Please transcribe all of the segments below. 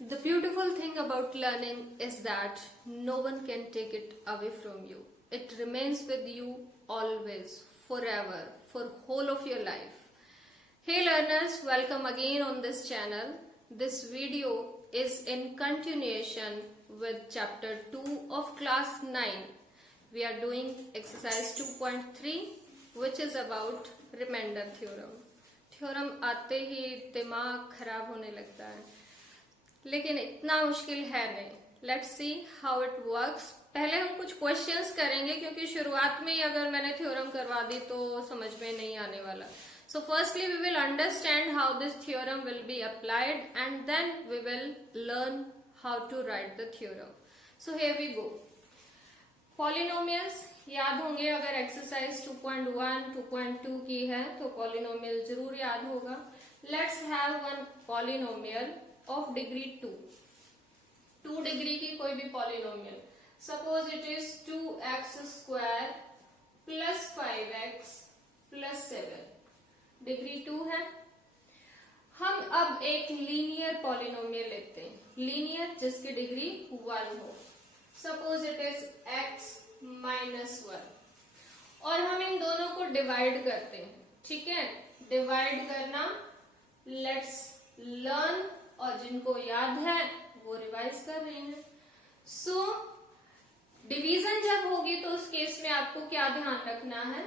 The beautiful thing about learning is that no one can take it away from you. It remains with you always, forever, for whole of your life. Hey learners, welcome again on this channel. This video is in continuation with chapter 2 of class 9. We are doing exercise 2.3 which is about remainder theorem. Theorem आते ही दिमाग खराब होने लगता है, लेकिन इतना मुश्किल है नहीं. Let's see how it works. पहले हम कुछ क्वेश्चंस करेंगे क्योंकि शुरुआत में ही अगर मैंने थ्योरम करवा दी तो समझ में नहीं आने वाला. So firstly we will understand how this theorem will be applied and then we will learn how to write the theorem. So here we go. Polynomials याद होंगे, अगर एक्सरसाइज 2.1 2.2 की है तो पॉलिनोमियल जरूर याद होगा. Let's have one polynomial of degree 2 degree की कोई भी polynomial. Suppose it is 2x square plus 5x plus 7. Degree 2 है. हम अब एक लीनियर पॉलिनोमियल लेते हैं, लीनियर जिसकी डिग्री 1 हो. Suppose it is x minus 1 और हम इन दोनों को डिवाइड करते हैं. ठीक है, डिवाइड करना लेट्स लर्न, और जिनको याद है वो रिवाइज कर रहे हैं. सो डिवीजन जब होगी तो उस केस में आपको क्या ध्यान रखना है.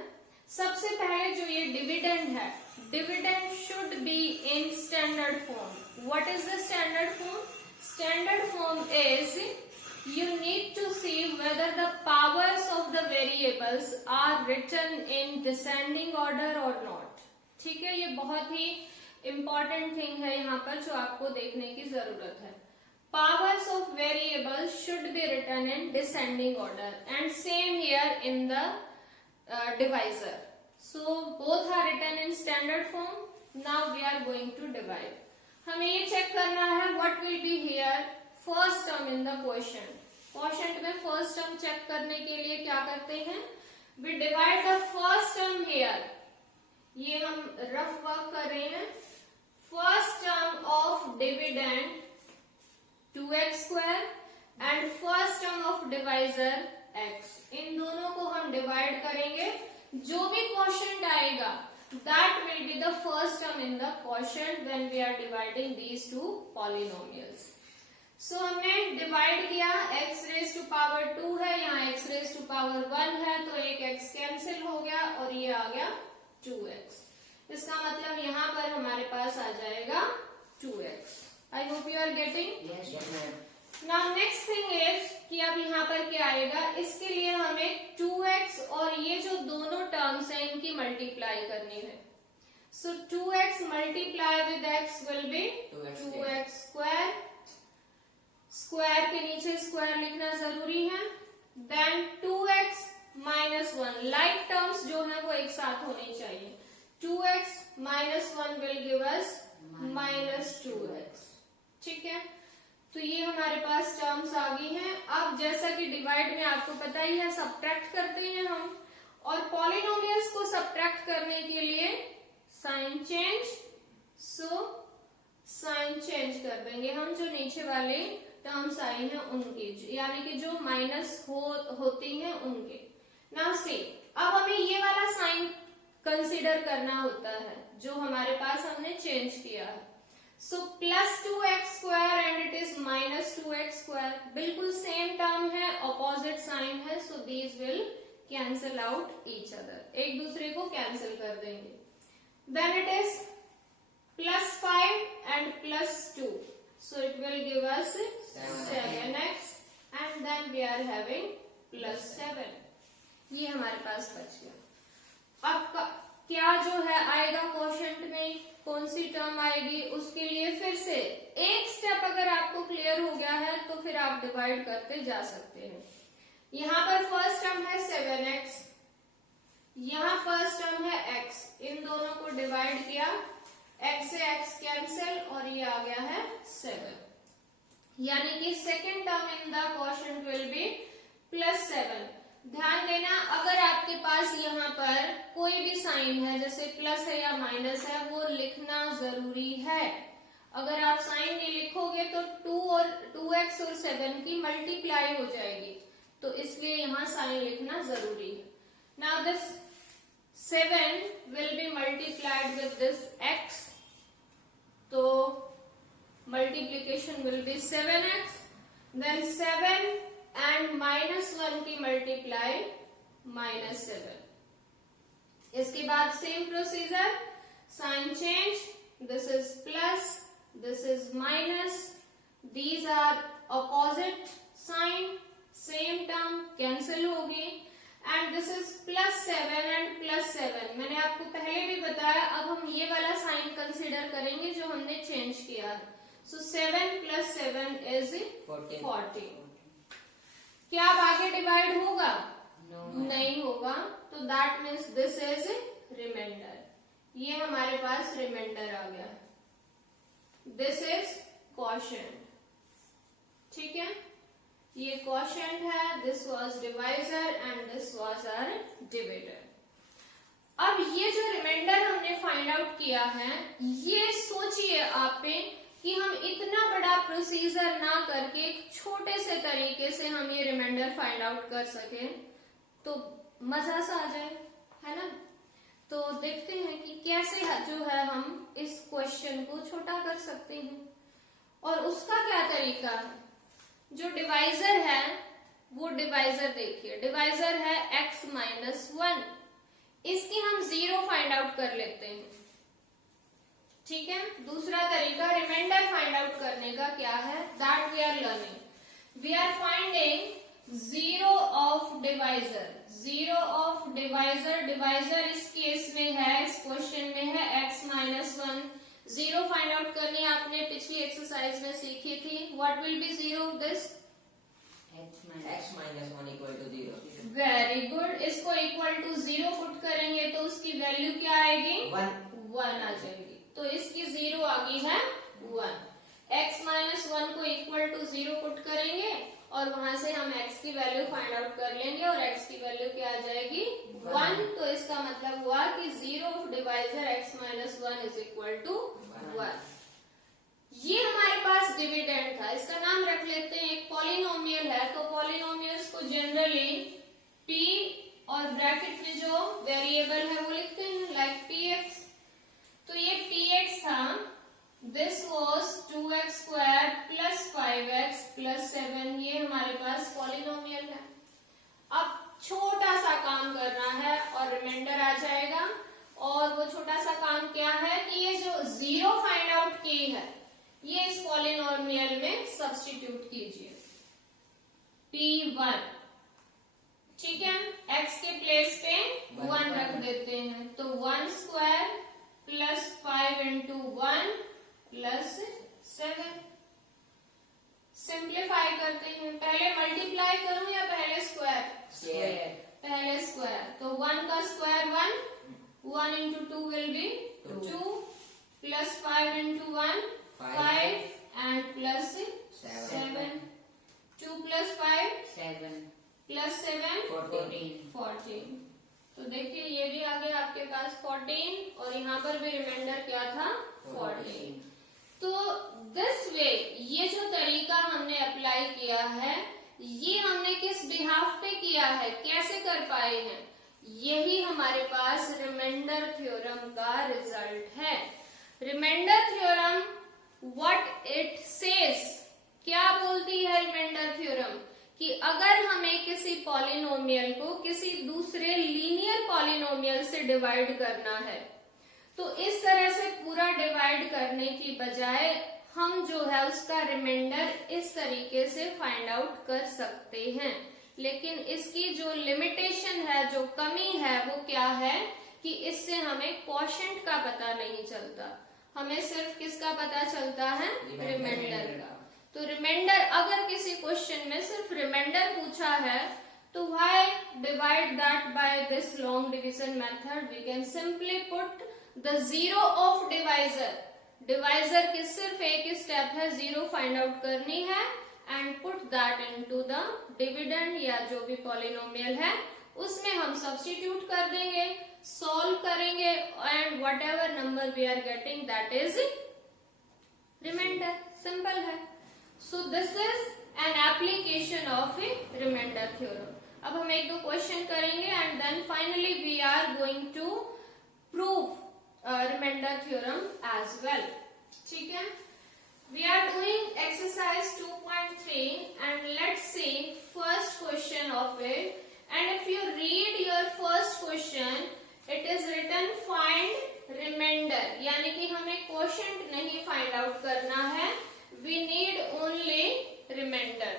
सबसे पहले जो ये डिविडेंड है, dividend should be in standard form. What is the standard form? Standard form is you need to see whether the powers of the variables are written in descending order or not. ठीक है, ये बहुत ही important thing है यहाँ पर जो आपको देखने की जरूरत है. Powers of variables should be written in descending order and same here in the divisor. So both are written in standard form. Now we are going to divide. हमें ये चेक करना है what will be here first term in the question. Question में first term check करने के लिए क्या करते हैं, we divide the first term here. ये हम रफ वर्क कर रहे हैं. First term of dividend 2x square and first term of divisor x. इन दोनों को हम डिवाइड करेंगे. जो भी क्वेश्चन आएगा that will be the first term in the quotient when we are dividing these two polynomials. So हमने divide किया, x रेज टू पावर 2 है, यहाँ x रेज टू पावर 1 है, तो एक x कैंसिल हो गया और ये आ गया 2x. इसका मतलब यहाँ पर हमारे पास आ जाएगा 2x. I hope you are getting. Now next thing is कि अब यहाँ पर क्या आएगा, इसके लिए हमें 2x और ये जो दोनों टर्म्स हैं इनकी मल्टीप्लाई करनी है. सो 2x multiply with x will be 2x square. Square के नीचे स्क्वायर लिखना जरूरी है. Then 2x minus 1, like terms जो है वो एक साथ होनी चाहिए. 2x minus 1 will give us minus 2x. ठीक है, तो ये हमारे पास टर्म्स आ गई हैं. अब जैसा कि डिवाइड में आपको पता ही है सब्ट्रैक्ट करते हैं हम, और पॉलिनोमियल्स को सब्ट्रैक्ट करने के लिए sign change. So sign change कर देंगे हम जो नीचे वाले टर्म्स आई हैं उनकी, यानी कि जो माइनस होती हैं उनके. नाउ सी, अब हमें ये वाला साइन कंसीडर करना होता है जो हमारे पास हमने चेंज किया है. So plus 2x square and it is minus 2x square. बिल्कुल सेम टर्म है, ऑपोजिट साइन है, so these will cancel out each other. एक दूसरे को कैंसिल कर देंगे. Then it is plus 5 and plus 2. So it will give us 7x and then we are having plus 7. ये हमारे पास बच गया. अब क्या जो है आएगा क्वोशिएंट में, कौन सी टर्म आएगी, उसके लिए फिर से एक स्टेप अगर आपको क्लियर हो गया है तो फिर आप डिवाइड करते जा सकते हैं. यहाँ पर फर्स्ट टर्म है 7x, यहाँ फर्स्ट टर्म है x. इन दोनों को डिवाइड किया, x से x कैंसिल और ये आ गया है 7. यानी कि second term in the quotient will be plus 7. ध्यान देना, अगर आपके पास यहाँ पर कोई भी साइन है जैसे प्लस है या माइनस है वो लिखना जरूरी है. अगर आप साइन नहीं लिखोगे तो 2 7 की मल्टीप्लाई हो जाएगी, तो इसलिए यहाँ साइन लिखना जरूरी है। Now this 7 will be multiplied with this x, तो multiplication will be 7x, then 7 and -1 की मल्टीप्लाई -7। इसके बाद same procedure, sign change, this is plus, this is minus, these are opposite sign, same term cancel होगी, and this is +7 and +7। मैंने आपको पहले भी बताया, अब हम ये वाला साइन कंसीडर करेंगे जो हमने चेंज किया है। So 7 + 7 is 14। क्या अब आगे डिवाइड होगा? नहीं होगा, तो that means this is remainder. ये हमारे पास रिमाइंडर आ गया, दिस इज क्वोशिएंट। ठीक है, ये क्वोशिएंट है, this was divisor and this was our dividend. अब ये जो रिमाइंडर हमने फाइंड आउट किया है, ये सोचिए आप पे कि हम इतना बड़ा प्रोसीजर ना करके एक छोटे से तरीके से हम ये रिमाइंडर फाइंड आउट कर सके तो मजा सा आ जाए, है ना। तो देखते हैं कि कैसे जो है हम इस क्वेश्चन को छोटा कर सकते हैं, और उसका क्या तरीका है। जो डिवाइजर है वो डिवाइजर देखिए, डिवाइजर है x - 1, इसकी हम 0 फाइंड आउट कर लेते हैं। ठीक है, दूसरा तरीका रिमाइंडर फाइंड आउट करने का क्या है, that we are learning, we are finding 0 of divisor. 0 of divisor, divisor इस केस में है, इस क्वेश्चन में है x - 1। 0 फाइंड आउट करनी आपने पिछली एक्सरसाइज में सीखी थी। What will be 0 of this? x - 1 = 0। Very good, इसको इक्वल टू 0 पुट करेंगे तो उसकी वैल्यू क्या आएगी? 1 आ जाएगी, तो इसकी 0 आ गई है 1। x - 1 को इक्वल टू 0 पुट करेंगे और वहां से हम x की वैल्यू फाइंड आउट कर लेंगे, और x की वैल्यू क्या आ जाएगी? 1। तो इसका मतलब हुआ कि 0 ऑफ डिवाइजर x - 1 = 1। ये हमारे पास डिविडेंड था, इसका नाम रख लेते हैं, एक पॉलिनोमियल है। तो पॉलिनोमियल्स को जनरली p और ब्रैकेट में जो वेरिएबल है वो लिखते हैं, लाइक px। तो ये px था, दिस वॉज 2x² + 5x + 7। ये हमारे पास पॉलिनोमियल है। अब छोटा सा काम करना है और रिमाइंडर आ जाएगा, और वो छोटा सा काम क्या है कि ये जो 0 फाइंड आउट की है ये इस पॉलिनोमियल में सब्स्टिट्यूट कीजिए, p1। ठीक है, x के प्लेस पे 1 रख देते हैं, तो 1² + 5 × 1 + 7। सिंप्लीफाई करते हैं, पहले मल्टीप्लाई करूं या पहले स्क्वायर? पहले स्क्वायर, तो 1 का स्क्वायर 1, 1 × 2 विल बी 2, + 5 × 1 5 and +7, 2 + 5 7 + 7 14। तो देखिए ये भी आ गया आपके पास 14, और यहाँ पर भी रिमाइंडर क्या था? 14। तो दिस वे, ये जो तरीका हमने अप्लाई किया है, ये हमने किस बिहाफ पे किया है, कैसे कर पाए हैं? यही हमारे पास रिमाइंडर थ्योरम का रिजल्ट है। Remainder theorem what it says, क्या बोलती है रिमाइंडर थ्योरम? कि अगर हमें किसी पॉलिनोमियल को किसी दूसरे लीनियर पॉलिनोमियल से डिवाइड करना है, तो इस तरह से पूरा डिवाइड करने की बजाय हम जो है उसका रिमाइंडर इस तरीके से फाइंड आउट कर सकते हैं। लेकिन इसकी जो लिमिटेशन है, जो कमी है, वो क्या है कि इससे हमें क्वोशिएंट का पता नहीं चलता, हमें सिर्फ किसका पता चलता है? रिमाइंडर का। तो रिमाइंडर, अगर किसी क्वेश्चन में सिर्फ रिमाइंडर पूछा है तो why divide that by this long division method, we can simply put the 0 of divisor. Divisor की सिर्फ एक स्टेप है, 0 फाइंड आउट करनी है, and put that into the dividend या जो भी पॉलिनोमियल है उसमें हम सब्स्टिट्यूट कर देंगे, सॉल्व करेंगे, and whatever number we are getting that is remainder. Simple है। So this is an application of a remainder theorem. अब हम एक दो क्वेश्चन करेंगे and then finally we are going to prove reminder theorem as well. ठीक है, we are doing exercise 2.3 and let's see first question of it, and if you read your first question it is written find remainder, यानी कि हमें quotient नहीं find out करना है, we need only remainder.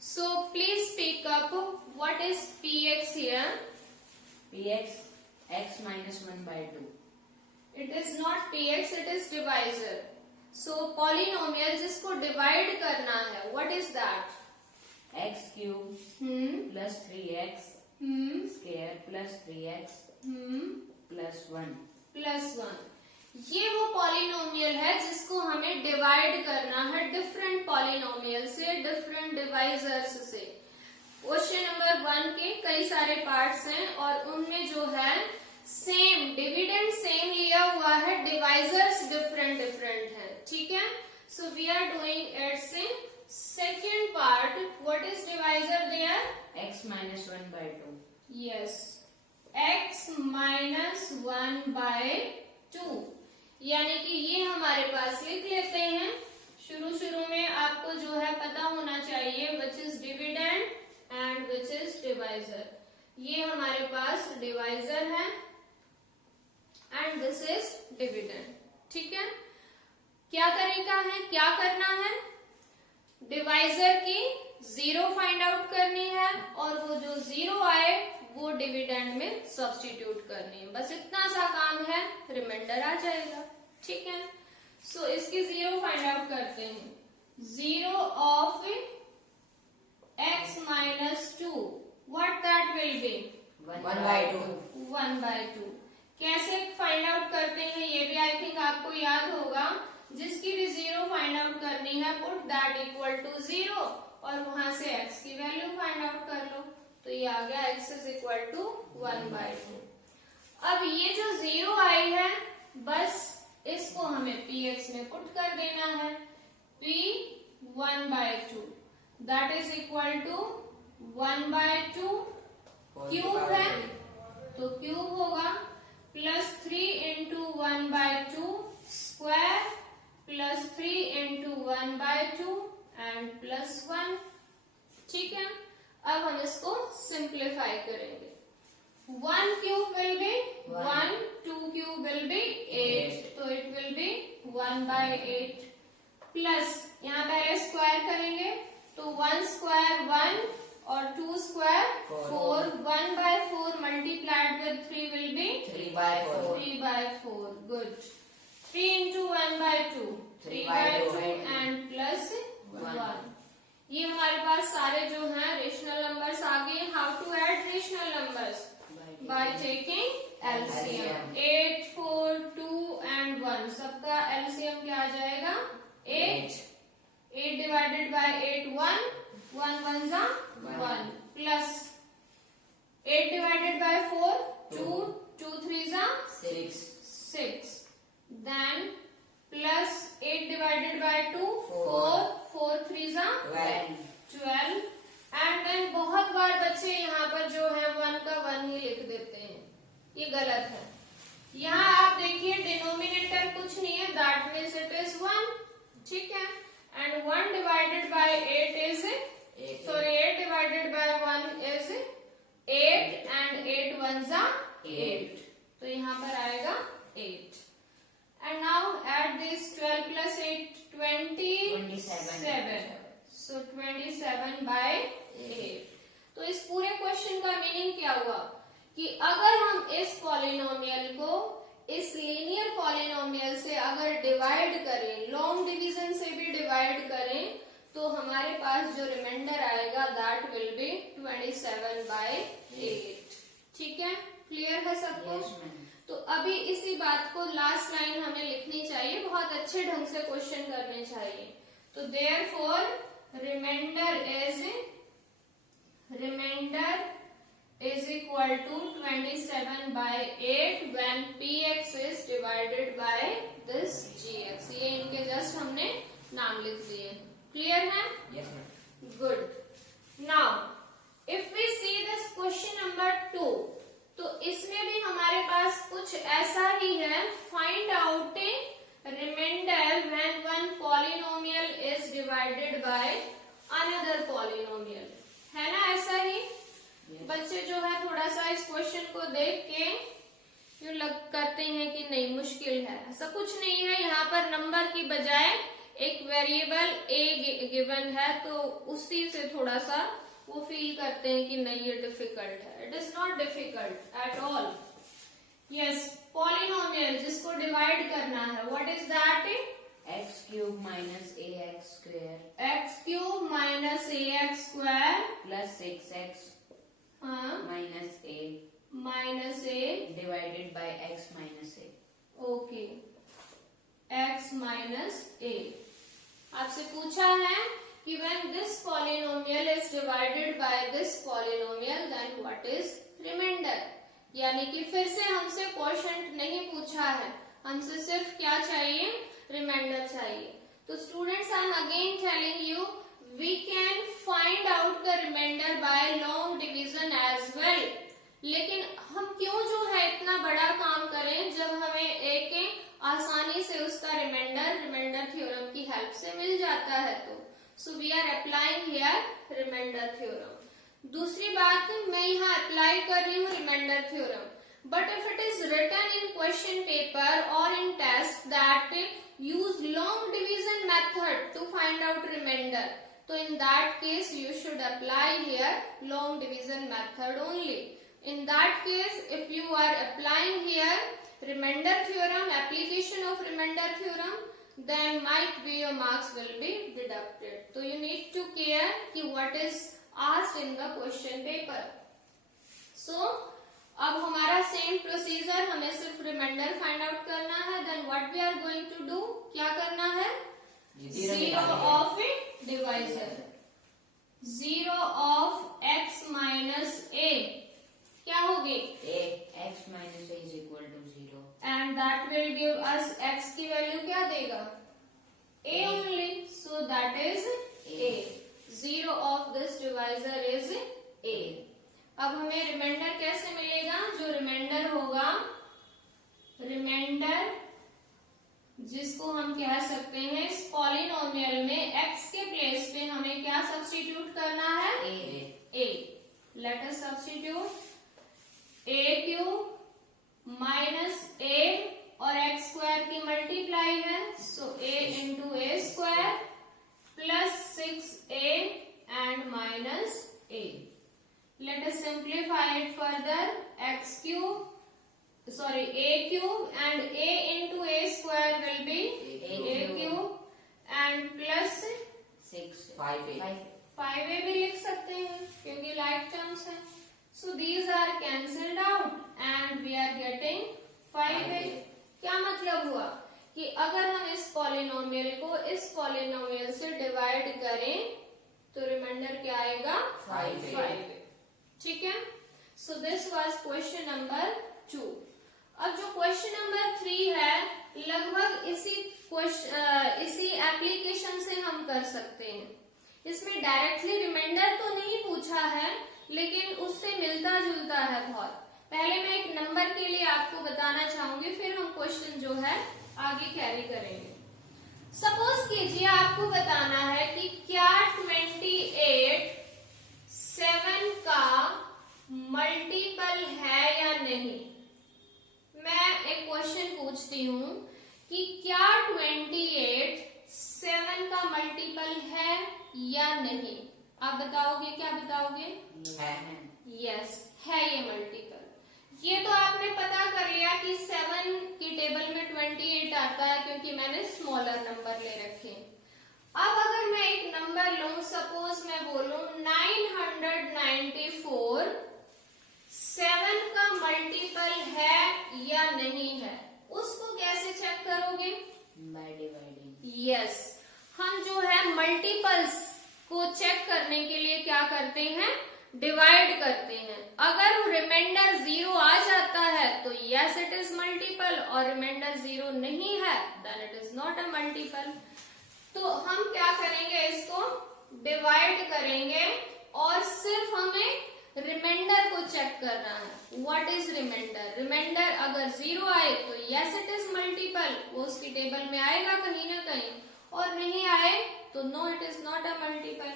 So please speak up what is px here. Px x minus 1 by 2. It is not px, it is divisor. So polynomial जिसको divide करना है, what is that? X cube plus 3x square plus 3x plus 1. Plus 1। ये वो polynomial है जिसको हमें divide करना है डिफरेंट पॉलिनोमियल से, डिफरेंट डिवाइजर्स से। क्वेश्चन नंबर 1 के कई सारे पार्ट्स हैं और उनमें जो है सेम डिविडेंड सेम लिया हुआ है, डिवाइजर्स डिफरेंट डिफरेंट है। ठीक है, so we are doing its second part. What is divisor there? X minus 1 by 2. Yes, x minus 1 by 2, यानी कि ये हमारे पास लिख लेते हैं। शुरू में आपको जो है पता होना चाहिए which is dividend and which is divisor. ये हमारे पास डिवाइजर है एंड दिस इज डिविडेंड। ठीक है, क्या तरीका है, क्या करना है? डिवाइजर की जीरो फाइंड आउट करनी है और वो जो जीरो आए वो डिविडेंड में सब्स्टिट्यूट करनी है, बस इतना सा काम है, रिमाइंडर आ जाएगा। ठीक है, सो इसकी जीरो फाइंड आउट करते हैं। Zero of x minus 2, what that will be? 1 by 2. 1 by 2। कैसे फाइंड आउट करते हैं ये भी आई थिंक आपको याद होगा। जिसकी भी जीरो फाइंड आउट करनी है पुट दैट इक्वल टू 0 और वहां से x की वैल्यू फाइंड आउट कर लो, तो ये आ गया x is equal to 1 by 2। अब ये जो 0 आई है बस इसको हमें px में पुट कर देना है, p 1 by 2 that is equal to 1 by 2 cube है तो क्यूब होगा plus 3 into 1 by 2 square plus 3 into 1 by 2 and plus 1। ठीक है, अब हम इसको सिंप्लीफाई करेंगे। 1 cube will be 1, 2 cube will be 8, तो it will be 1 by 8 plus यहाँ पहले स्क्वायर करेंगे तो 1 स्क्वायर 1 और 2 square 4, 1 by 4 multiplied with 3 will be 3 by 4. 3 by 4, good. 3 into 1 by 2, 3 by 2 and plus 1। ये हमारे पास सारे जो हैं रेशनल नंबर्स आ गए। How to add rational numbers? By taking LCM. 8, 4, 2 and 1 सबका एलसीएम क्या आ जाएगा? 8। 8 डिवाइडेड बाय 8 1, 1 1 जा 1 प्लस 8 डिवाइडेड बाय 4 2, 2 3 जा 6 then plus 8 divided by 2 4, 4 3 जा 12 and then बहुत बार बच्चे यहाँ पर जो है 1 का 1 ही लिख देते हैं, ये गलत है। यहाँ आप देखिए डिनोमिनेटर कुछ नहीं है, दैट मीन्स इट इज 1। ठीक है, and 1 divided by 8 is 8 divided by 1 is 8 and 8 1 जा 8, तो यहाँ पर आएगा 8। And now add this 12 plus 8, 27. So 27 by 8. तो इस पूरे क्वेश्चन का मीनिंग क्या हुआ कि अगर हम इस पॉलिनोमियल को इस लीनियर पॉलिनोमियल से अगर डिवाइड करें, लॉन्ग डिवीजन से भी डिवाइड करें, तो हमारे पास जो रिमाइंडर आएगा दैट विल बी 27 by 8। ठीक है, क्लियर है सबको? तो अभी इसी बात को लास्ट लाइन हमें लिखनी चाहिए, बहुत अच्छे ढंग से क्वेश्चन करने चाहिए। तो therefore remainder is equal to 27 by 8 when px is divided by this gx। ये इनके जस्ट हमने नाम लिख दिए। क्लियर है? Yes, ma'am. Good. Now if we see this question number 2, तो इसमें भी हमारे पास कुछ ऐसा ही है. Find out a remainder when one polynomial is divided by another polynomial. है ना ऐसा ही? बच्चे जो है थोड़ा सा इस क्वेश्चन को देख के यूं करते हैं कि नहीं मुश्किल है. ऐसा कुछ नहीं है. यहाँ पर नंबर की बजाय एक वेरिएबल ए गिवन है, तो उसी से थोड़ा सा वो फील करते हैं कि नहीं ये डिफिकल्ट है. It is not difficult at all. Yes, polynomial जिसको डिवाइड करना है, what is that? x cube minus ax square x cube minus ax square plus 6x minus a minus a. divided by x minus a. Okay, x minus a. आपसे पूछा है कि when this polynomial is divided by this polynomial then what is remainder. यानी कि फिर से हमसे quotient नहीं पूछा है, हमसे सिर्फ क्या चाहिए? रिमाइंडर चाहिए. तो students, I am again telling you, we can find out the remainder by long division as well. लेकिन हम क्यों जो है इतना बड़ा काम करें जब हमें एक आसानी से उसका रिमाइंडर थ्योरम की हेल्प से मिल जाता है. तो so we are applying here remainder theorem. दूसरी बात, मैं यहाँ अप्लाई कर रही हूँ remainder theorem, but if it is written in question paper और in test that use long division method to find out remainder, तो in that case you should apply here long division method only. In that case, if you are applying here remainder theorem, application of remainder theorem, then might be your marks will be deducted. So you need to care कि what is asked in the question paper. So अब हमारा same procedure, हमें सिर्फ reminder find out करना है. Then what we are going to do, क्या करना है? Zero of divisor, zero of x minus a क्या होगी? a x minus a is equal to 0. And that will give us x की value क्या देगा? a only. So that is a. Zero of this divisor is a. अब हमें reminder कैसे मिलेगा? जो रिमाइंडर होगा, रिमाइंडर जिसको हम कह सकते हैं इस पॉलिनोमियल में x के प्लेस पे हमें क्या सब्स्टिट्यूट करना है? a. Let us substitute a cube minus a और x स्क्वायर की मल्टीप्लाई है, सो a into A square plus 6a and minus a. Let us simplify it further. x cube a cube and a into a square will be a cube and plus 5a भी लिख सकते हैं क्योंकि like terms है. So these are cancelled out and we are getting 5a. क्या मतलब हुआ कि अगर हम इस पॉलिनोमियल को इस पॉलिनोमियल से डिवाइड करें तो रिमाइंडर क्या आएगा? 5a. ठीक है. So this was question number 2. अब जो क्वेश्चन नंबर 3 है, लगभग इसी एप्लीकेशन से हम कर सकते हैं. इसमें डायरेक्टली रिमाइंडर तो नहीं पूछा है, लेकिन उससे मिलता जुलता है बहुत. पहले मैं एक नंबर के लिए आपको बताना चाहूंगी, फिर हम क्वेश्चन जो है आगे कैरी करेंगे. सपोज कीजिए आपको बताना है कि क्या 28 7 का मल्टीपल है या नहीं. मैं एक क्वेश्चन पूछती हूँ कि क्या 28 7 का मल्टीपल है या नहीं. आप बताओगे, क्या बताओगे? यस, है ये मल्टीपल. ये तो आपने पता कर लिया कि 7 की टेबल में 28 आता है क्योंकि मैंने स्मॉलर नंबर ले रखे. अब अगर मैं एक नंबर लूं, सपोज मैं बोलूं 994 7 का मल्टीपल है या नहीं है, उसको कैसे चेक करोगे? By dividing. यस, हम जो है मल्टीपल्स को चेक करने के लिए क्या करते हैं? डिवाइड करते हैं. अगर रिमाइंडर 0 आ जाता है तो यस इट इज मल्टीपल, और रिमाइंडर 0 नहीं है then it is not a multiple. तो हम क्या करेंगे? इसको डिवाइड करेंगे और सिर्फ हमें रिमाइंडर को चेक करना है। What is reminder? रिमाइंडर अगर 0 आए तो यस इट इज मल्टीपल, वो उसकी टेबल में आएगा कहीं ना कहीं, और नहीं आए तो no it is not a multiple.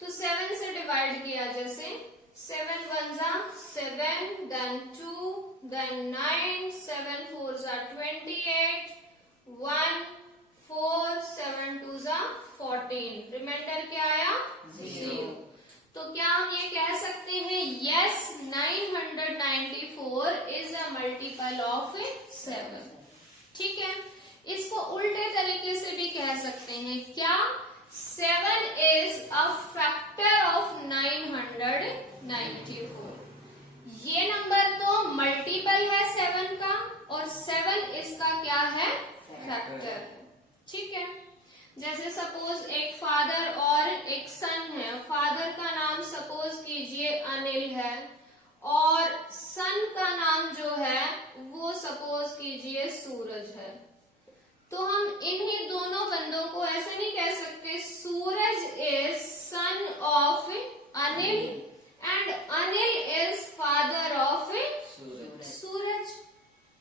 तो 7 से डिवाइड किया, जैसे 7 1 7, देन 2, देन 9, 7 4 28, 1 4, 7 2 14। रिमाइंडर क्या आया? 0। तो क्या हम ये कह सकते हैं yes 994 is a multiple of 7? ठीक है, इसको उल्टे तरीके से भी कह सकते हैं, क्या 7 इज अ फैक्टर ऑफ 994? ये नंबर तो मल्टीपल है 7 का, और 7 इसका क्या है? फैक्टर। ठीक है, जैसे सपोज एक फादर और एक सन है। फादर का नाम सपोज कीजिए अनिल है, और सन का नाम जो है वो सपोज कीजिए सूरज है। तो हम इन्हीं दोनों बंदों को ऐसे नहीं कह सकते Suraj is son of Anil and Anil is father of Suraj.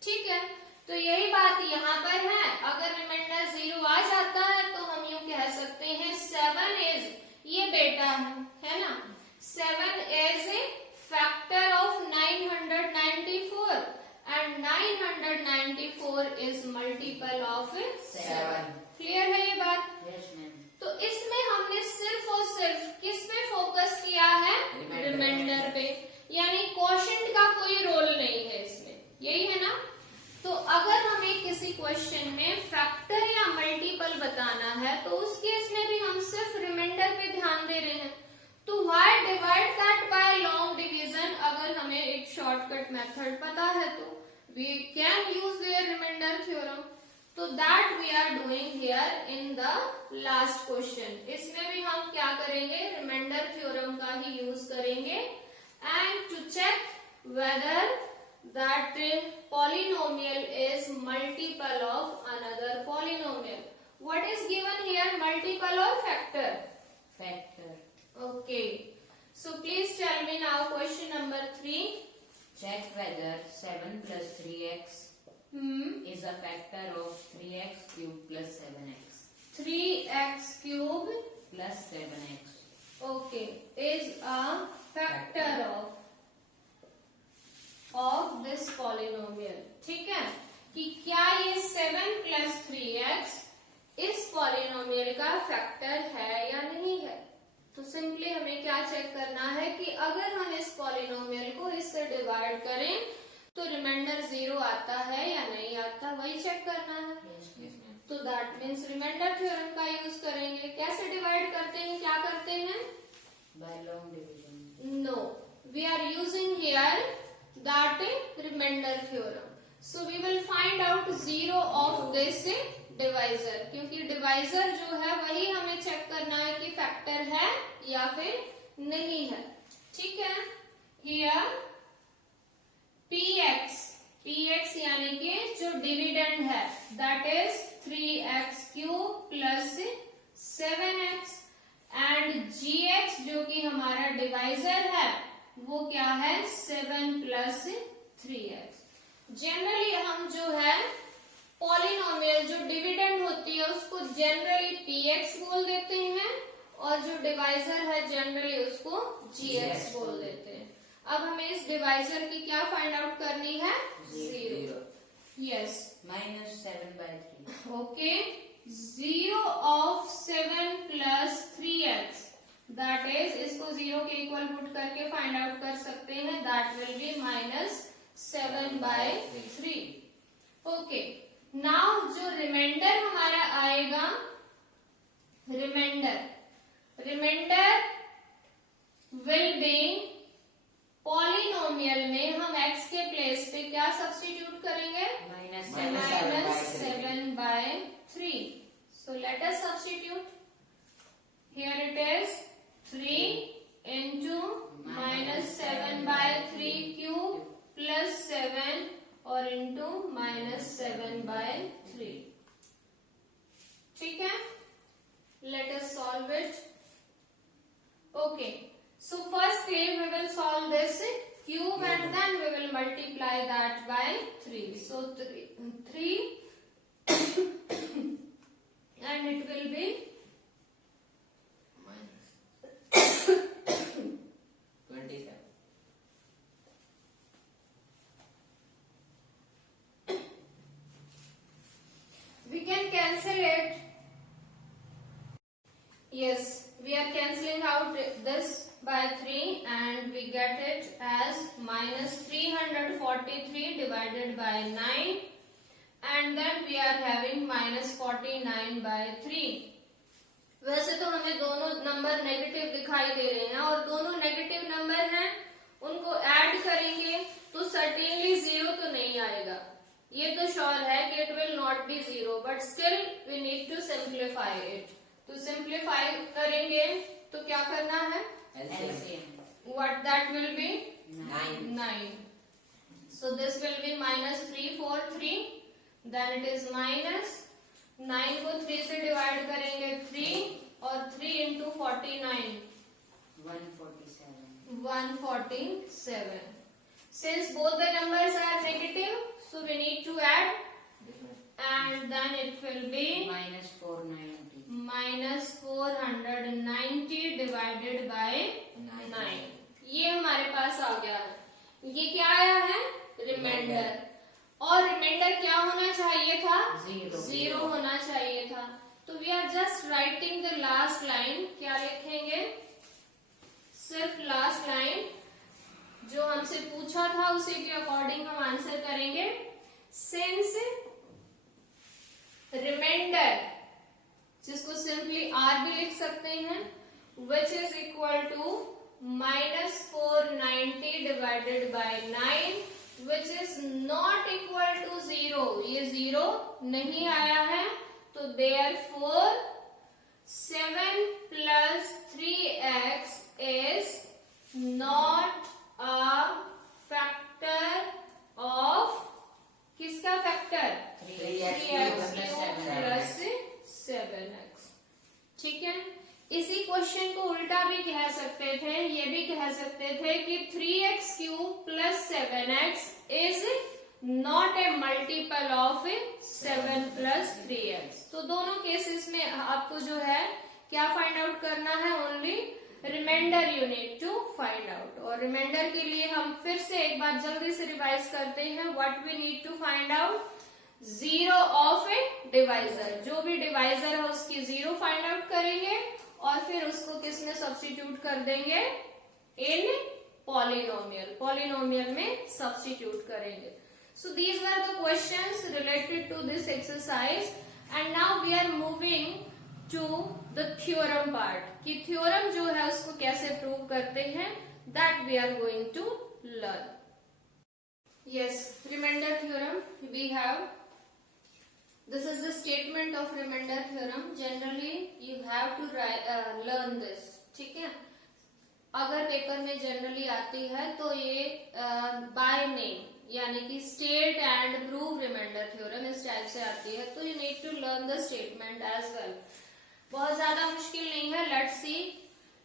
ठीक है, तो यही बात यहाँ पर है। अगर रिमाइंडर 0 आ जाता है तो हम यूं कह सकते हैं 7 इज, ये बेटा है ना, 7 is a factor of 994 and 994 is multiple of 7। Clear है ये बात? Yes, ma'am. तो इसमें हमने सिर्फ और सिर्फ किस पे फोकस किया है? रिमाइंडर पे, यानी क्वोशिएंट का कोई रोल नहीं है इसमें, यही है ना। तो अगर हमें किसी क्वेश्चन में फैक्टर या मल्टीपल बताना है तो उस केस में भी हम सिर्फ रिमाइंडर पे ध्यान दे रहे हैं। तो why divide that by long division? अगर हमें एक शॉर्टकट मेथड पता है तो we can use their remainder theorem. तो that we are doing here in the last question. इसमें भी हम क्या करेंगे? रिमाइंडर थ्योरम का ही यूज करेंगे, and to check whether that polynomial is multiple of another polynomial. What is given here, multiple or factor? Factor. Okay, so please tell me now question number 3. Check whether 7 plus 3x is a factor of 3x cube plus 7x. 3x cube Plus 7x. okay is a factor of this polynomial. ठीक है, कि क्या ये 7 plus 3x इस polynomial का factor है या नहीं है। तो सिंपली हमें क्या चेक करना है कि अगर हम इस polynomial को इससे डिवाइड करें तो रिमाइंडर 0 आता है या नहीं आता, वही चेक करना है। Yes, ma'am. तो दैट मीन्स रिमाइंडर थ्योरम का यूज करेंगे। कैसे डिवाइड करते हैं, क्या करते हैं? By long division. No, we are using here that remainder theorem. So we will find out 0 of this divisor, क्योंकि डिवाइजर जो है वही हमें चेक करना है कि फैक्टर है या फिर नहीं है। ठीक है, here px यानी कि जो डिविडेंड है that is 3x cube plus 7x, and gx जो कि हमारा डिवाइजर है वो क्या है? 7 plus 3x। जनरली हम जो है पॉलिनोमियल जो डिविडेंड होती है उसको जनरली px बोल देते हैं, और जो डिवाइजर है जनरली उसको gx बोल देते हैं। अब हमें इस डिवाइजर की क्या फाइंड आउट करनी है? 0। Yes, Minus 7 by 3. Okay, 0 of 7 plus 3x, that is, इसको 0 के इक्वल पुट करके फाइंड आउट कर सकते हैं, that will B -7 by 3। Okay, now जो रिमाइंडर हमारा आएगा, रिमाइंडर विल बी पॉलिनोमियल में हम x के प्लेस पे क्या सब्स्टिट्यूट करेंगे? -7 by 3। So let us substitute. Here it is 3 into -7 by 3 cube plus 7 और into -7 by 3। ठीक है, let us solve it. Okay. So firstly we will solve this cube and then we will multiply that by 3. So 3 and it will be minus 27. we can cancel it. Yes, we are cancelling out this by 3 and we get it as minus 343 divided by 9 and then we are having minus 49 by 3. वैसे तो हमें दोनों number negative दिखाई दे रहे हैं और दोनों negative number हैं, उनको ऐड करेंगे तो सर्टेनली जीरो तो नहीं आएगा, ये तो श्योर है कि it will not be zero, but still we need to simplify it. तो सिंप्लीफाई करेंगे तो क्या करना है, LCM. What that will be 9. 9. So this will be minus 343, then it is minus 9 को 3 से डिवाइड करेंगे 3 और 3 into 49 147. 147. Since both the numbers are negative, so we need to add and then it will be Minus 490. minus 490 divided by 9. ये हमारे पास आ गया है. ये क्या आया है, रिमाइंडर. और रिमाइंडर क्या होना चाहिए था, जीरो होना चाहिए था. तो we are just writing the last line. क्या लिखेंगे, सिर्फ लास्ट लाइन जो हमसे पूछा था उसी के अकॉर्डिंग हम आंसर करेंगे. सिंस रिमाइंडर, जिसको सिंपली आर भी लिख सकते हैं, which is equal to minus 490 divided by 9 which is not equal to 0. ये 0 नहीं आया है, तो therefore 7 plus 3x is not a factor of, किसका फैक्टर, 3x प्लस 7x. ठीक है. इसी क्वेश्चन को उल्टा भी कह सकते थे, ये भी कह सकते थे कि 3x cube plus 7x is not a multiple of 7 plus 3x. तो दोनों केसेस में आपको जो है क्या फाइंड आउट करना है, only reminder you need to find out. और रिमाइंडर के लिए हम फिर से एक बार जल्दी से रिवाइज करते हैं. What we need to find out, zero of a divisor. जो भी डिवाइजर है उसकी जीरो फाइंड आउट करेंगे और फिर उसको किसमें सब्स्टिट्यूट कर देंगे, इन पॉलिनोमियल. पॉलिनोमियल में सब्स्टिट्यूट करेंगे. So these were the questions related to this exercise and now we are moving to the theorem part. कि थ्योरम जो है उसको कैसे प्रूव करते हैं, that we are going to learn. Yes, reminder theorem we have. This is the statement of remainder theorem. Generally you have to learn this. ठीक है. अगर पेपर में जनरली आती है तो ये बाय नेम यानी कि state and prove reminder theorem इस टाइप से आती है. तो you need to learn the statement as well. बहुत ज्यादा मुश्किल नहीं है. Let's see.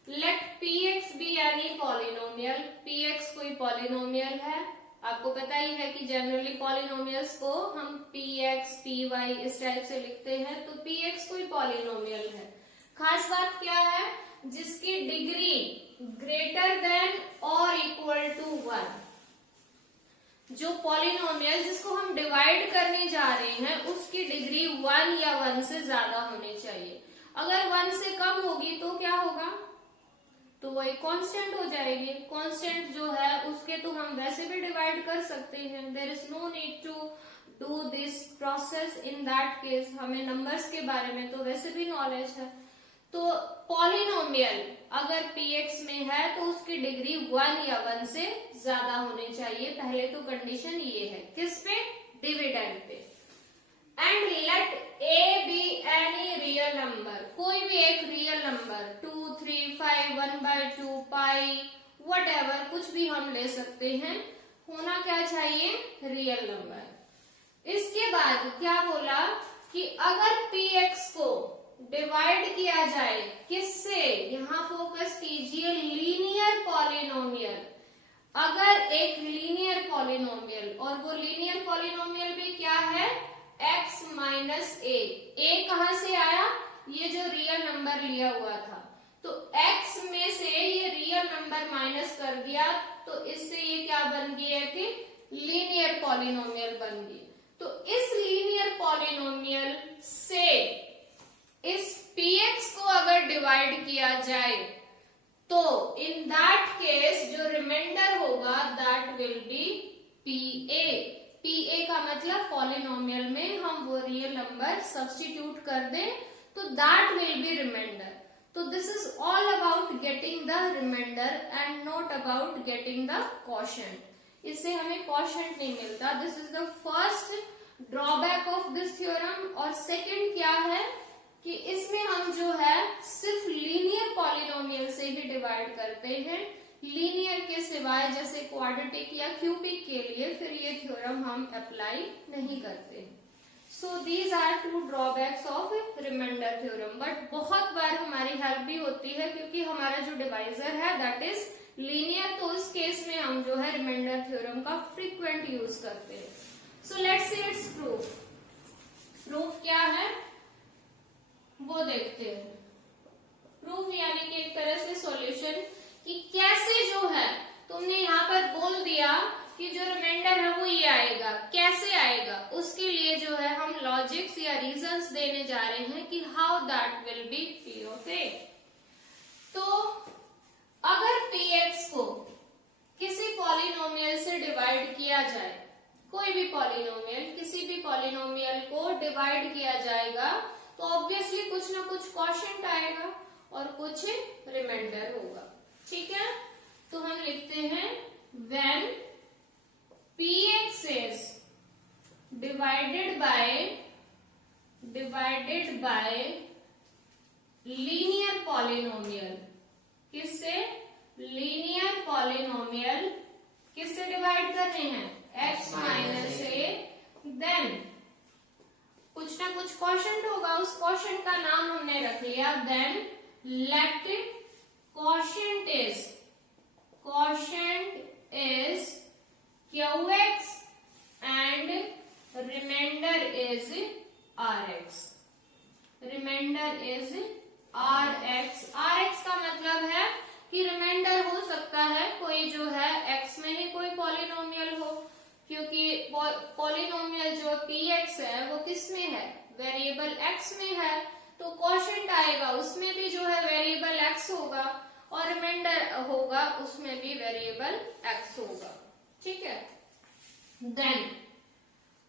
Let px be any polynomial. px कोई पॉलिनोमियल है. आपको पता ही है कि जनरली पॉलिनोमियल्स को हम px, py इस टाइप से लिखते हैं. तो px कोई पॉलिनोमियल है. खास बात क्या है, जिसकी डिग्री ग्रेटर देन और इक्वल टू 1. जो पॉलिनोमियल जिसको हम डिवाइड करने जा रहे हैं उसकी डिग्री 1 या 1 से ज्यादा होनी चाहिए. अगर 1 से कम होगी तो क्या होगा, तो वो एक कांस्टेंट हो जाएगी. कांस्टेंट जो है उसके तो हम वैसे भी डिवाइड कर सकते हैं. There is no need to do this process. In that case हमें नंबर्स के बारे में तो वैसे भी नॉलेज है. तो पॉलिनोमियल अगर px में है तो उसकी डिग्री 1 या 1 से ज्यादा होनी चाहिए. पहले तो कंडीशन ये है. किस पे, dividend pay. And let a be any real number. कोई भी एक रियल नंबर 2, 3, 5, 1/2, पाई, वट कुछ भी हम ले सकते हैं. होना क्या चाहिए, रियल नंबर. इसके बाद क्या बोला कि अगर px को डिवाइड किया जाए किससे, यहाँ फोकस कीजिए, लीनियर पॉलिनोमियल। अगर एक लीनियर पॉलिनोमियल, और वो लीनियर पॉलिनोमियल भी क्या है, x माइनस ए कहां से आया, ये जो रियल नंबर लिया हुआ था, तो x में से ये रियल नंबर माइनस कर दिया, तो इससे ये क्या बन गई है कि लीनियर पॉलिनोमियल बन गई। तो इस लीनियर पॉलिनोमियल से इस px को अगर डिवाइड किया जाए तो इन दैट केस जो रिमाइंडर होगा दैट विल बी pa का मतलब पॉलिनोमियल में हम वो रियल नंबर सब्स्टिट्यूट कर दें तो दैट विल बी रिमाइंडर। तो this is all about getting the reminder and not about getting the quotient. इससे हमें क्वोशंट नहीं मिलता। This is the first drawback of this theorem. और सेकंड क्या है कि इसमें हम जो है सिर्फ लीनियर पॉलिनोमियल से ही डिवाइड करते हैं, लीनियर के सिवाय जैसे क्वाड्रेटिक या क्यूबिक के लिए फिर ये थ्योरम हम अप्लाई नहीं करते। So these are two drawbacks of reminder theorem. But बहुत बार हमारी हेल्प भी होती है क्योंकि हमारा जो डिवाइजर है दैट इज लीनियर, तो इस केस में हम जो है रिमाइंडर थ्योरम का फ्रीक्वेंट यूज करते हैं। So let's see it's proof. Proof क्या है वो देखते हैं। प्रूफ यानी कि एक तरह से सॉल्यूशन कि कैसे जो है तुमने यहाँ पर बोल दिया कि जो रिमाइंडर है वो ये आएगा, कैसे आएगा, उसके लिए जो है हम लॉजिक्स या रीजंस देने जा रहे हैं कि how that will be p of a. तो अगर px को किसी पॉलिनोमियल से डिवाइड किया जाए, कोई भी पॉलिनोमियल, किसी भी पॉलिनोमियल को डिवाइड किया जाएगा तो ऑब्वियसली कुछ ना कुछ क्वोशंट आएगा और कुछ रिमाइंडर होगा। ठीक है, तो हम लिखते हैं when px is divided by linear polynomial, किससे, लीनियर पॉलिनोमियल किससे डिवाइड करने हैं, x माइनस ए, देन कुछ ना कुछ क्वोशंट होगा, उस क्वोशंट का नाम हमने रख लिया, then let quotient is qx and reminder is rx। Reminder is rx। rx का मतलब है कि रिमाइंडर हो सकता है कोई जो है x में ही कोई पॉलिनोमियल हो, क्योंकि पॉलिनोमियल जो px है वो किस में है, वेरिएबल x में है, तो क्वोशंट आएगा उसमें भी जो है वेरिएबल x होगा और रिमाइंडर होगा उसमें भी वेरिएबल x होगा। ठीक है, देन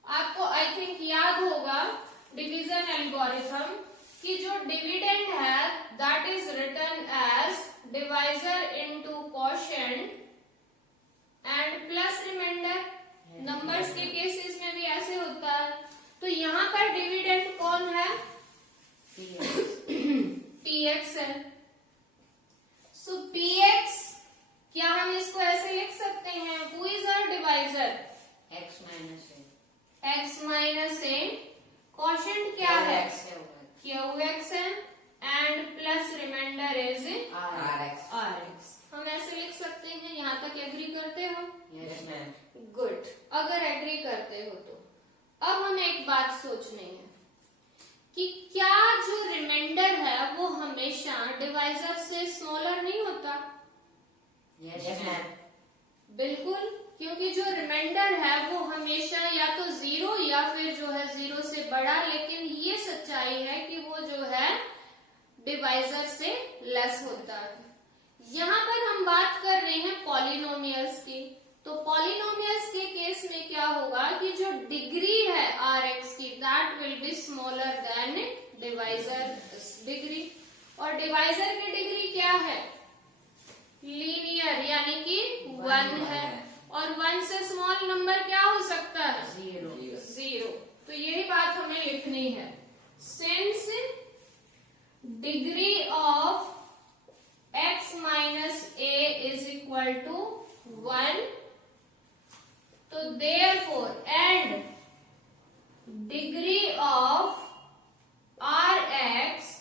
आपको आई थिंक याद होगा डिवीजन एल्गोरिथम कि जो डिविडेंड है that is written as divisor into quotient and plus reminder. Numbers के केसेस में भी ऐसे होता है। तो यहाँ पर डिविडेंड कौन है, px है। सो px, क्या हम इसको ऐसे लिख सकते हैं, who is our divisor, x minus a, x minus a, quotient क्या है, qx है and plus reminder is rx। हम ऐसे लिख सकते हैं। यहाँ तक एग्री करते हो? Yes ma'am. गुड, अगर एग्री करते हो तो अब हमें एक बात सोचनी है कि क्या जो रिमाइंडर है वो हमेशा डिवाइजर से स्मॉलर नहीं होता? Yes ma'am. बिल्कुल, क्योंकि जो रिमाइंडर है वो हमेशा या तो जीरो या फिर जो है जीरो से बड़ा, लेकिन ये सच्चाई है कि वो जो है डिवाइजर से लेस होता है। यहाँ पर हम बात कर रहे हैं पॉलिनोमियल्स की, तो पॉलिनोमियल्स के केस में क्या होगा कि जो डिग्री है rx की that will be smaller than divisor degree. और डिवाइजर की डिग्री क्या है, लीनियर, यानी कि 1 है, और 1 से स्मॉल नंबर क्या हो सकता है, जीरो। तो यही बात हमें लिखनी है, since degree of x minus a is equal to 1, तो therefore and degree of rx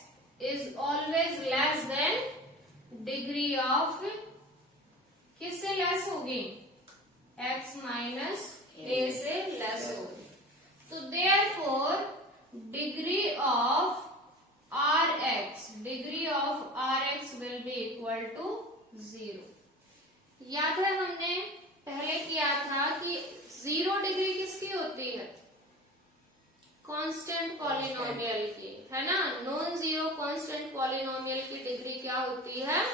is always less than degree of, किससे लेस होगी? x माइनस a से लेस होगी। तो therefore degree of rx will be equal to 0। याद है हमने पहले किया था कि 0 डिग्री किसकी होती है? कांस्टेंट पॉलिनोमियल की, है ना। नॉन जीरो कांस्टेंट पॉलिनोमियल की डिग्री क्या होती है?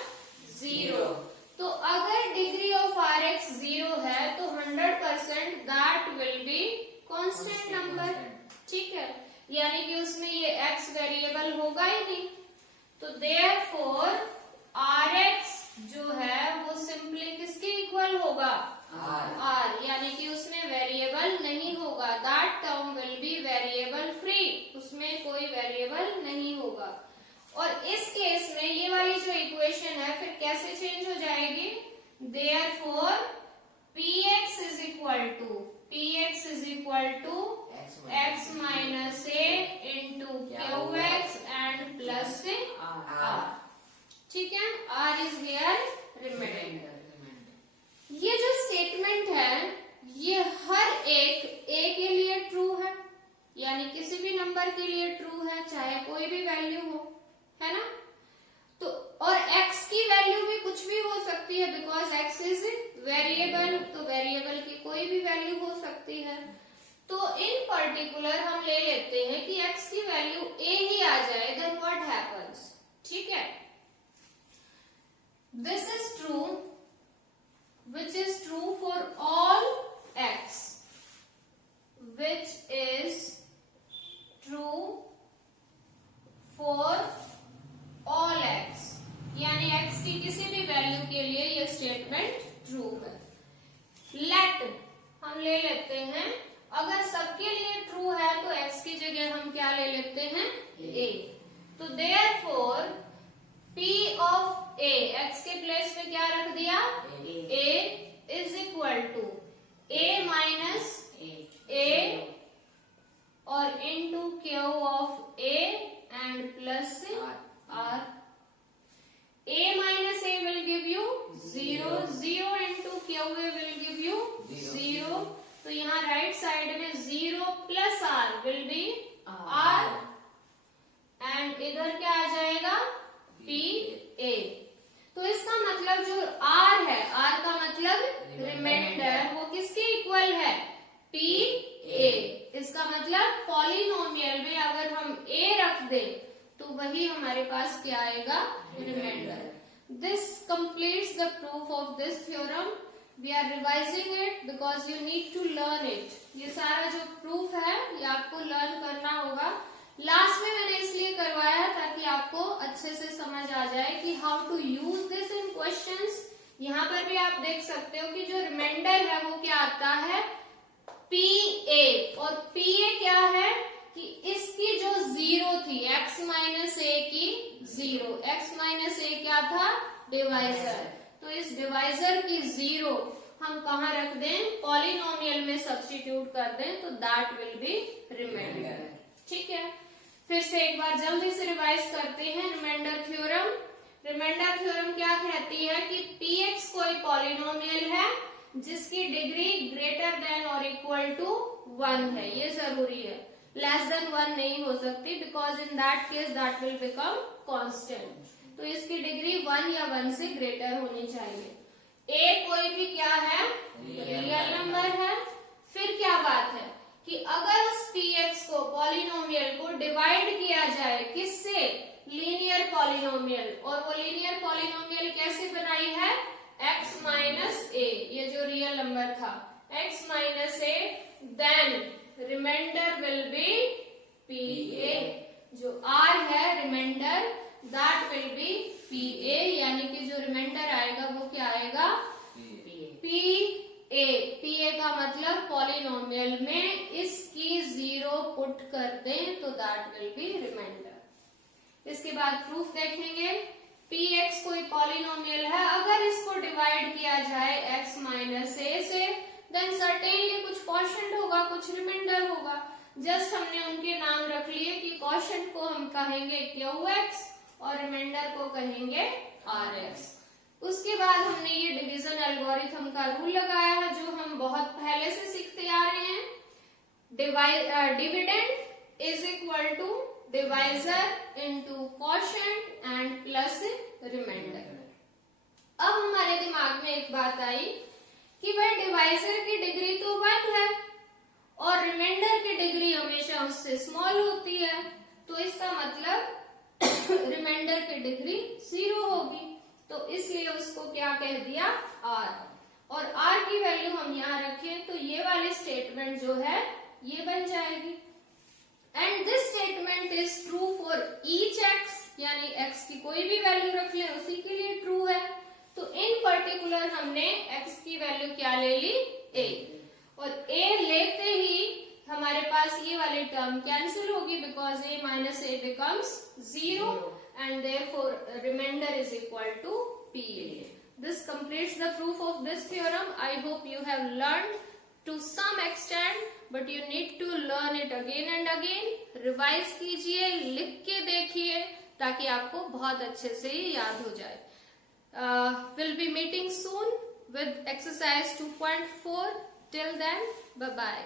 0। तो अगर डिग्री ऑफ rx 0 है तो 100% that will be constant number, ठीक है। यानी कि उसमें ये x वेरिएबल होगा ही नहीं। तो देयरफॉर rx जो है वो सिंपली किसके इक्वल होगा? r, यानी कि उसमें वेरिएबल नहीं होगा। That term will be variable free, उसमें कोई वेरिएबल नहीं होगा। और इस केस में ये वाली जो इक्वेशन है फिर कैसे चेंज हो जाएगी? Therefore px is equal to x minus a into qx and plus r, ठीक है। r is here reminder. ये जो स्टेटमेंट है ये हर एक a के लिए ट्रू है, यानी किसी भी नंबर के लिए ट्रू है, चाहे कोई भी वैल्यू हो, है ना। तो और x की वैल्यू भी कुछ भी हो सकती है, बिकॉज x इज वेरिएबल, तो वेरिएबल की कोई भी वैल्यू हो सकती है। तो इन पर्टिकुलर हम ले लेते हैं कि x की वैल्यू a ही आ जाए, देन व्हाट हैपेंस, ठीक है। This is true which is true for all x, which is true for all x, यानी x की किसी भी वैल्यू के लिए ये स्टेटमेंट ट्रू है। लेट हम ले लेते हैं, अगर सबके लिए ट्रू है तो x की जगह हम क्या ले लेते हैं? a। तो therefore p of a, x के प्लेस में क्या रख दिया? a is equal to a minus a और into q of a and plus r। a minus a will give you 0, 0 into q will give you 0। तो यहाँ right side में 0 plus r will be r and इधर क्या आ जाएगा? p a। तो इसका मतलब जो r है, r का मतलब रिमाइंडर, वो किसके इक्वल है? p a। इसका मतलब पॉलिनोमियल में अगर हम a रख दें तो वही हमारे पास क्या आएगा? Reminder. This completes the proof of this theorem. We are revising it because you need to learn it. ये सारा जो प्रूफ है ये आपको लर्न करना होगा। लास्ट में मैंने इसलिए करवाया ताकि आपको अच्छे से समझ आ जाए कि how to use this in questions. यहाँ पर भी आप देख सकते हो कि जो रिमाइंडर है वो क्या आता है? PA। और PA क्या है कि इसकी जो 0 थी x माइनस a की 0, x माइनस a क्या था? डिवाइजर। तो इस डिवाइजर की 0 हम कहाँ रख दें? पॉलिनोमियल में सब्स्टिट्यूट कर दें तो दैट विल बी रिमाइंडर, ठीक है। फिर से एक बार जल्दी से रिवाइज करते हैं रिमाइंडर थ्योरम। रिमाइंडर थ्योरम क्या कहती है कि px कोई पॉलिनोमियल है जिसकी डिग्री ग्रेटर देन और इक्वल टू 1 है, ये जरूरी है। लेस देन 1 नहीं हो सकती, because in that case that will become constant. तो इसकी डिग्री 1 या 1 से ग्रेटर होनी चाहिए। a कोई भी क्या है? रियल नंबर है। फिर क्या बात है कि अगर उस px को पॉलिनोमियल को डिवाइड किया जाए किससे? Linear polynomial. और वो लीनियर पॉलिनोमियल कैसे बनाई है? x माइनस a, ये जो रियल नंबर था, x minus a, then reminder will be pa। जो r है reminder, that will be pa, यानी कि जो रिमाइंडर आएगा वो क्या आएगा? pa का मतलब पॉलिनोमियल में इसकी 0 पुट कर दें तो दैट विल बी रिमाइंडर। इसके बाद प्रूफ देखेंगे। px कोई पॉलिनोमियल है, अगर इसको डिवाइड किया जाए x माइनस a से, देन सर्टेनली कुछ क्वोशिएंट होगा, कुछ रिमाइंडर होगा। जस्ट हमने उनके नाम रख लिए कि क्वोशिएंट को हम कहेंगे qx और रिमाइंडर को कहेंगे RX। उसके बाद हमने ये डिवीजन एल्गोरिथम का रूल लगाया है जो हम बहुत पहले से सीखते आ रहे हैं। Dividend is equal to divisor into quotient and plus reminder. अब हमारे दिमाग में एक बात आई कि भाई डिवाइजर की डिग्री तो 1 है और रिमाइंडर की डिग्री हमेशा उससे स्मॉल होती है, तो इसका मतलब रिमाइंडर की डिग्री 0 होगी। तो इसलिए उसको क्या कह दिया R, और R की वैल्यू हम यहाँ रखें तो ये वाली स्टेटमेंट जो है ये बन जाएगी। And this statement is true for each x, यानी x की कोई भी वैल्यू रख ले उसी के लिए ट्रू है। तो इन पर्टिकुलर हमने x की वैल्यू क्या ले ली a, और a लेते ही हमारे पास ये वाली टर्म कैंसिल होगी because a minus a becomes 0 and therefore remainder is equal to PA. This completes the proof of this theorem. I hope you have learned to some extent, but you need to learn it again and again. Revise कीजिए, लिख के देखिए ताकि आपको बहुत अच्छे से याद हो जाए। We'll be meeting soon with exercise 2.4. Till then, bye bye.